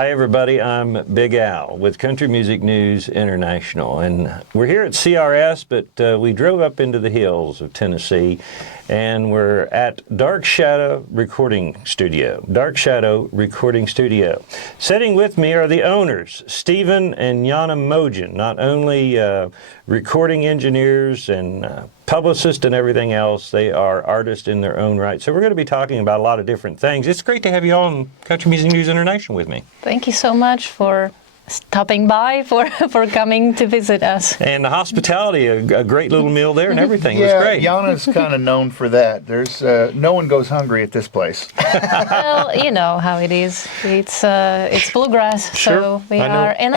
Hi, everybody. I'm Big Al with Country Music News International, and we're here at CRS, but we drove up into the hills of Tennessee, and we're at Dark Shadow Recording Studio. Dark Shadow Recording Studio. Sitting with me are the owners, Stephen and Jana Mougin, not only recording engineers and publicists and everything else. They are artists in their own right. So we're going to be talking about a lot of different things. It's great to have you on Country Music News International with me. Thank you so much for stopping by, for coming to visit us. And the hospitality, a great little meal there and everything. It was great. Jana's kind of known for that. There's no one goes hungry at this place. Well, you know how it is. It's Bluegrass, Sure, so we I know. are, and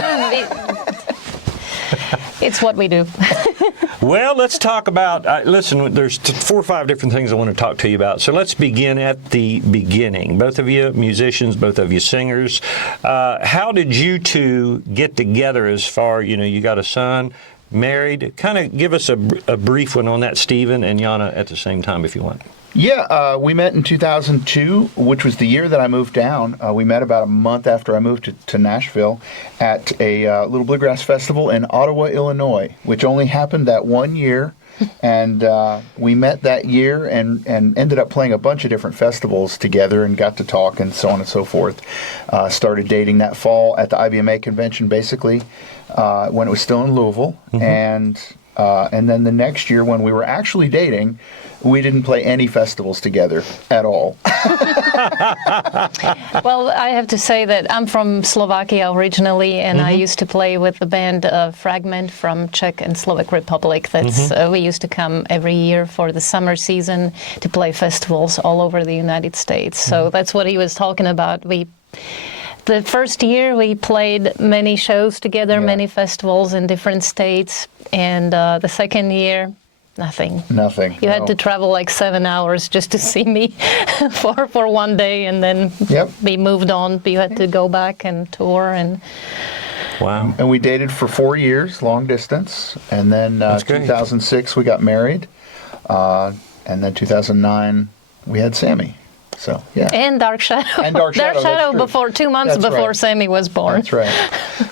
it's what we do. Well, let's talk about, listen, there's 4 or 5 different things I want to talk to you about. So let's begin at the beginning. Both of you musicians, both of you singers. How did you two get together as far, you got a son, married? Kind of give us a brief one on that, Stephen and Jana, at the same time, if you want. Yeah, we met in 2002, which was the year that I moved down. We met about a month after I moved to Nashville at a little bluegrass festival in Ottawa, Illinois, which only happened that one year. And we met that year and ended up playing a bunch of different festivals together and got to talk and so on and so forth. Started dating that fall at the IBMA convention, basically, when it was still in Louisville. Mm-hmm. And then the next year when we were actually dating, we didn't play any festivals together at all. Well, I have to say that I'm from Slovakia originally, and I used to play with the band Fragment from Czech and Slovak Republic. That's we used to come every year for the summer season to play festivals all over the United States. So that's what he was talking about. The first year we played many shows together, many festivals in different states, and the second year, nothing. You had to travel like 7 hours just to see me for one day, and then we moved on. You had to go back and tour. And wow. And we dated for 4 years, long distance, and then 2006 we got married, and then 2009 we had Sammy. So, yeah. And Dark Shadow. Dark Shadow before 2 months before Sammy was born. That's right.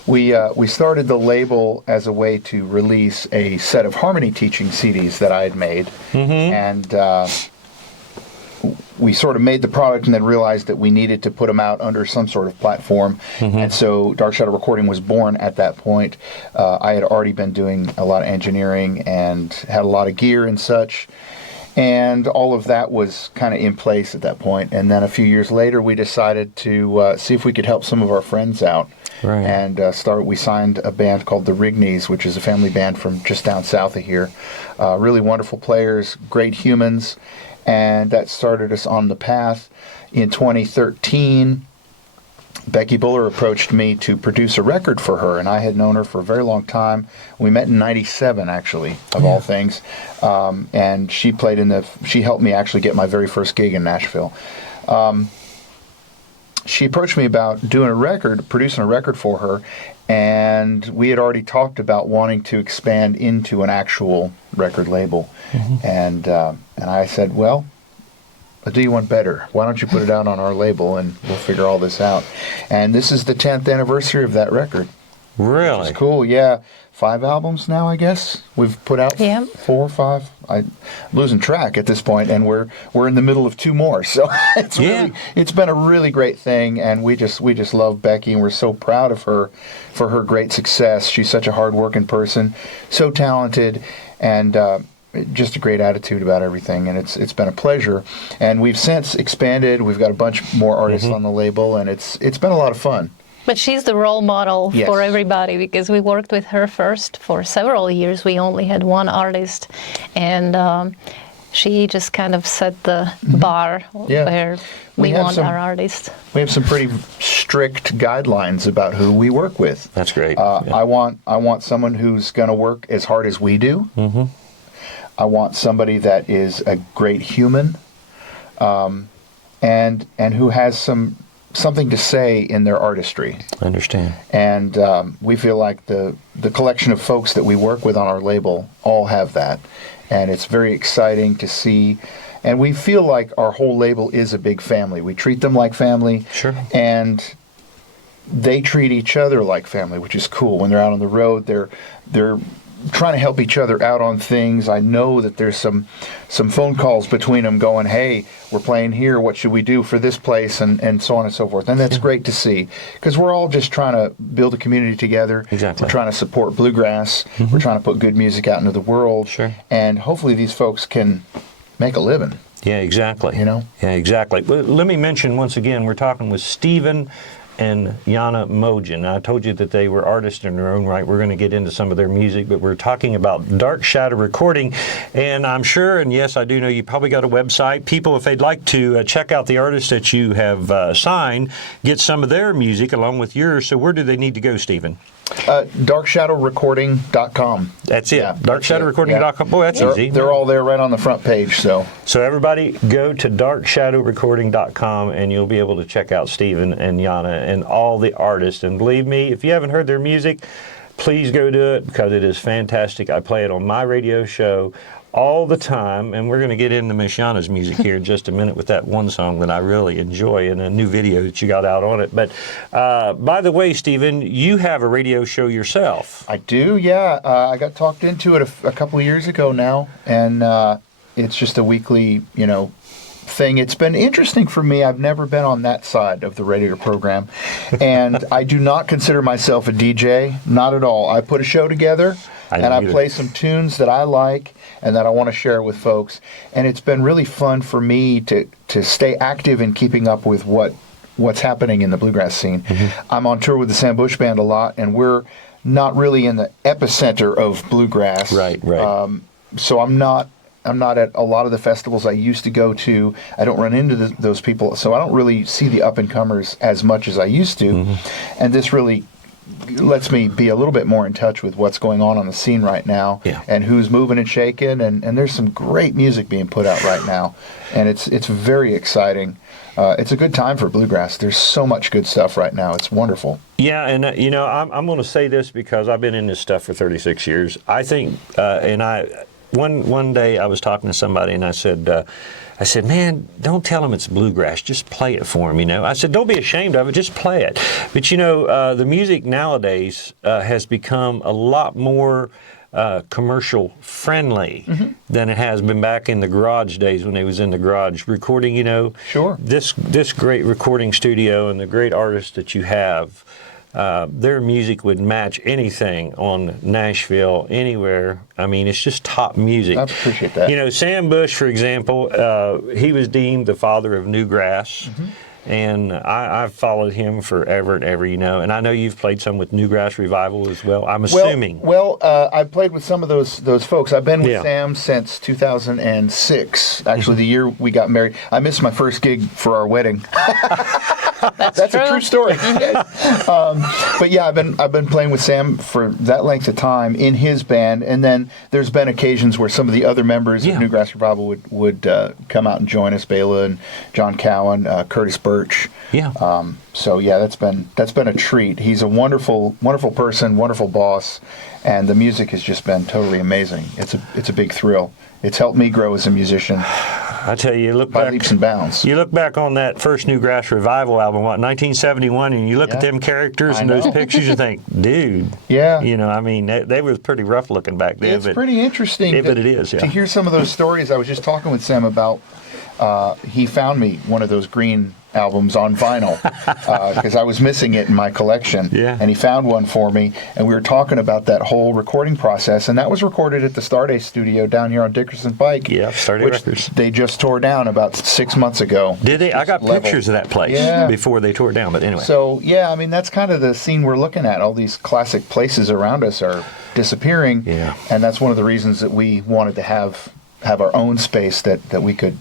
We started the label as a way to release a set of harmony teaching CDs that I had made. And we sort of made the product and then realized that we needed to put them out under some sort of platform. And so Dark Shadow Recording was born at that point. I had already been doing a lot of engineering and had a lot of gear and such. And all of that was kind of in place at that point. And then a few years later, we decided to see if we could help some of our friends out. Right. And we signed a band called the Rigneys, which is a family band from just down south of here. Really wonderful players, great humans. And that started us on the path. In 2013, Becky Buller approached me to produce a record for her, and I had known her for a very long time. We met in '97, actually, of all things, and she helped me actually get my very first gig in Nashville. She approached me about producing a record for her, and we had already talked about wanting to expand into an actual record label, and I said, well, I'll do you one better. Why don't you put it out on our label and we'll figure all this out. And this is the 10th anniversary of that record. Really? It's cool, yeah. 5 albums now, I guess. We've put out 4 or 5. I'm losing track at this point, and we're in the middle of 2 more. So it's been a really great thing, and we just love Becky, and we're so proud of her for her great success. She's such a hard-working person, so talented, and just a great attitude about everything, and it's been a pleasure. And we've since expanded. We've got a bunch more artists on the label, and it's been a lot of fun. But she's the role model for everybody, because we worked with her first for several years. We only had one artist, and she just kind of set the bar where we want our artists. We have some pretty strict guidelines about who we work with. That's great. I want someone who's going to work as hard as we do. I want somebody that is a great human, and who has something to say in their artistry. I understand. And we feel like the collection of folks that we work with on our label all have that, and it's very exciting to see. And we feel like our whole label is a big family. We treat them like family. Sure. And they treat each other like family, which is cool. When they're out on the road, they're trying to help each other out on things. I know that there's some phone calls between them going, hey, we're playing here, what should we do for this place, and so on and so forth. And that's great to see, because we're all just trying to build a community together. Exactly. We're trying to support bluegrass. We're trying to put good music out into the world. Sure. And hopefully these folks can make a living. Yeah, exactly. You know? Yeah, exactly. Well, let me mention once again, we're talking with Stephen and Jana Mougin. I told you that they were artists in their own right. We're going to get into some of their music, but we're talking about Dark Shadow Recording. And I'm sure, and yes, I do know you probably got a website. People, if they'd like to check out the artists that you have signed, get some of their music along with yours. So where do they need to go, Stephen? DarkShadowRecording.com. That's it. Yeah, DarkShadowRecording.com. Boy, that's easy. They're all there right on the front page. So everybody go to DarkShadowRecording.com and you'll be able to check out Stephen and Jana and all the artists. And believe me, if you haven't heard their music, please go do it, because it is fantastic. I play it on my radio show all the time, and we're going to get into Miss Jana's music here in just a minute with that one song that I really enjoy and a new video that you got out on it. But by the way, Stephen, you have a radio show yourself. I do, yeah. I got talked into it a couple of years ago now, and it's just a weekly, thing. It's been interesting for me. I've never been on that side of the radio program, and I do not consider myself a DJ, not at all. I put a show together, and I play some tunes that I like and that I want to share with folks, and it's been really fun for me to stay active in keeping up with what's happening in the bluegrass scene. I'm on tour with the Sam Bush Band a lot, and we're not really in the epicenter of bluegrass. Right. So I'm not at a lot of the festivals I used to go to. I don't run into those people, so I don't really see the up-and-comers as much as I used to. And this really lets me be a little bit more in touch with what's going on the scene right now, and who's moving and shaking. And there's some great music being put out right now, and it's very exciting. It's a good time for bluegrass. There's so much good stuff right now. It's wonderful. Yeah, and I'm going to say this because I've been in this stuff for 36 years. I think, One day I was talking to somebody and I said, man, don't tell them it's bluegrass. Just play it for them, I said, don't be ashamed of it. Just play it. But, the music nowadays has become a lot more commercial friendly than it has been back in the garage days when they was in the garage recording, Sure. This great recording studio and the great artists that you have. Their music would match anything on Nashville, anywhere. I mean, it's just top music. I appreciate that. Sam Bush, for example, he was deemed the father of Newgrass, and I've followed him forever and ever, and I know you've played some with Newgrass Revival as well, I'm assuming. Well, I've played with some of those folks. I've been with Sam since 2006, actually the year we got married. I missed my first gig for our wedding. That's a true story. But yeah, I've been playing with Sam for that length of time in his band, and then there's been occasions where some of the other members of Newgrass Revival would come out and join us. Bela and John Cowan, Curtis Birch. Yeah. So yeah, that's been a treat. He's a wonderful person, wonderful boss, and the music has just been totally amazing. It's a big thrill. It's helped me grow as a musician. I tell you, look by back, leaps and bounds. You look back on that first Newgrass Revival album, 1971, and you look at them characters and those pictures, you think, dude. Yeah. They were pretty rough looking back then. It's pretty interesting. But it is, to hear some of those stories. I was just talking with Sam about. He found me one of those green albums on vinyl because I was missing it in my collection. Yeah. And he found one for me, and we were talking about that whole recording process, and that was recorded at the Stardate studio down here on Dickerson Pike. Yeah, Stardate Records. They just tore down about 6 months ago. Did they? I got pictures of that place before they tore it down, but anyway. So, yeah, that's kind of the scene we're looking at. All these classic places around us are disappearing, and that's one of the reasons that we wanted to have our own space that we could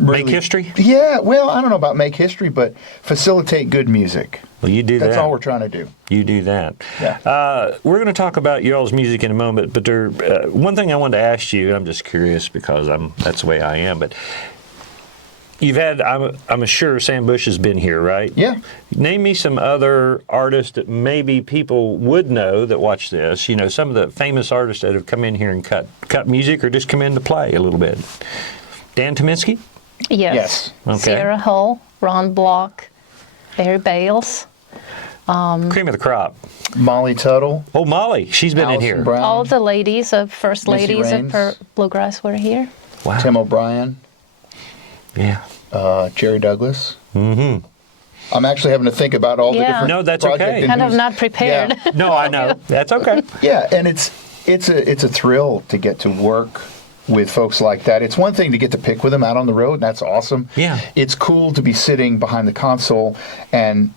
really, make history? Yeah, well, I don't know about make history, but facilitate good music. Well, you do that. That's all we're trying to do. You do that. Yeah. We're going to talk about y'all's music in a moment, but one thing I wanted to ask you, and I'm just curious because that's the way I am, but you've had, I'm sure Sam Bush has been here, right? Yeah. Name me some other artists that maybe people would know that watch this, some of the famous artists that have come in here and cut music or just come in to play a little bit. Dan Tominski? Yes. Okay. Sierra Hull, Ron Block, Barry Bales. Cream of the crop. Molly Tuttle. Oh, Molly, she's been in Allison here. Brown, All the ladies of first Missy ladies of Raines. Bluegrass were here. Wow. Tim O'Brien, Yeah. Jerry Douglas. Mm-hmm. I'm actually having to think about all the Yeah. different. No, that's project okay. and Kind of who's- not prepared. Yeah. No, I know. That's okay. Yeah, and it's a thrill to get to work with folks like that. It's one thing to get to pick with them out on the road, and that's awesome. Yeah. It's cool to be sitting behind the console and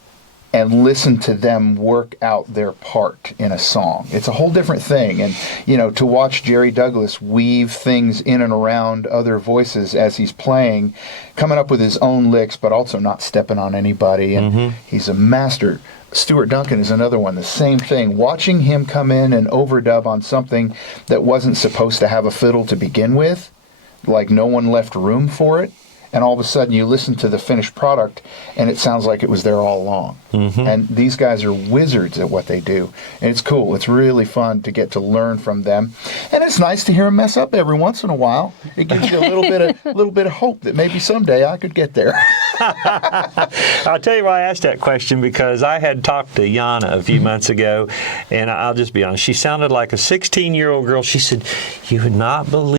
listen to them work out their part in a song. It's a whole different thing. And, you know, to watch Jerry Douglas weave things in and around other voices as he's playing, coming up with his own licks, but also not stepping on anybody. And he's a master. Stuart Duncan is another one, the same thing. Watching him come in and overdub on something that wasn't supposed to have a fiddle to begin with, like no one left room for it, and all of a sudden you listen to the finished product and it sounds like it was there all along. And these guys are wizards at what they do. And it's cool. It's really fun to get to learn from them. And it's nice to hear them mess up every once in a while. It gives you a little bit of hope that maybe someday I could get there. I'll tell you why I asked that question, because I had talked to Jana a few months ago, and I'll just be honest, she sounded like a 16-year-old girl. She said, "You would not believe